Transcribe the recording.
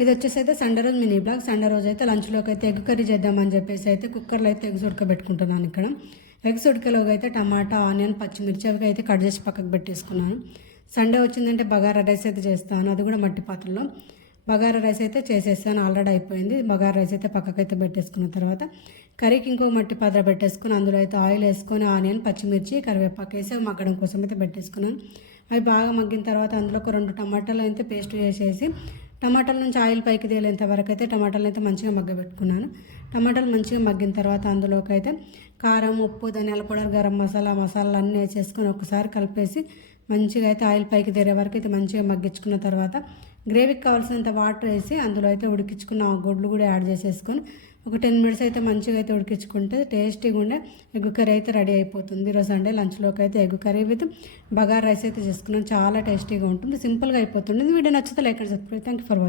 ఇది వచ్చేసి అయితే సండే రోజు మినీ బ్లాగ్. సండే రోజు అయితే లంచ్లోకి అయితే ఎగ్ కర్రీ చేద్దామని చెప్పేసి అయితే కుక్కర్లో అయితే ఎగ్స్ ఉడకబెట్టుకుంటున్నాను. ఇక్కడ ఎగ్స్ ఉడకలోకి అయితే టమాటా, ఆనియన్, పచ్చిమిర్చి అవి అయితే కట్ చేసి పక్కకు పెట్టేసుకున్నాను. సండే వచ్చిందంటే బగారా రైస్ అయితే చేస్తాను, అది కూడా మట్టి పాత్రలో. బగారా రైస్ అయితే చేసేసాను, ఆల్రెడీ అయిపోయింది. బగారా రైస్ అయితే పక్కకైతే పెట్టేసుకున్న తర్వాత కర్రీకి ఇంకో మట్టి పాత్ర పెట్టేసుకుని అందులో అయితే ఆయిల్ వేసుకొని ఆనియన్, పచ్చిమిర్చి, కరివేపాకు వేసి మగ్గడం కోసం అయితే పెట్టేసుకున్నాను. అవి బాగా మగ్గిన తర్వాత అందులో ఒక 2 టమాటాలు అయితే పేస్ట్ చేసేసి టమాటాల నుంచి ఆయిల్ పైకి తేలేంత వరకు అయితే టమాటాలు అయితే మంచిగా మగ్గబెట్టుకున్నాను. టమాటాలు మంచిగా మగ్గిన తర్వాత అందులోకి అయితే కారం, ఉప్పు, ధనియాల పౌడర్, గరం మసాలా, మసాలాలు అన్నీ వేసేసుకొని ఒకసారి కలిపేసి మంచిగా అయితే ఆయిల్ పైకి తేరే వరకు అయితే మంచిగా మగ్గించుకున్న తర్వాత గ్రేవీకి కావాల్సినంత వాటర్ వేసి అందులో అయితే ఉడికించుకున్న గుడ్లు కూడా యాడ్ చేసేసుకొని ఒక 10 మినిట్స్ అయితే మంచిగా అయితే ఉడికించుకుంటే టేస్టీగా ఉండే ఎగ్ కర్రీ అయితే రెడీ అయిపోతుంది. ఈరోజు సండే లంచ్లోకి అయితే egg curry with bagara rice అయితే చేసుకున్నాను. చాలా టేస్టీగా ఉంటుంది, సింపుల్గా అయిపోతుంది. వీడియో నచ్చితే like and subscribe. Thank you for watching.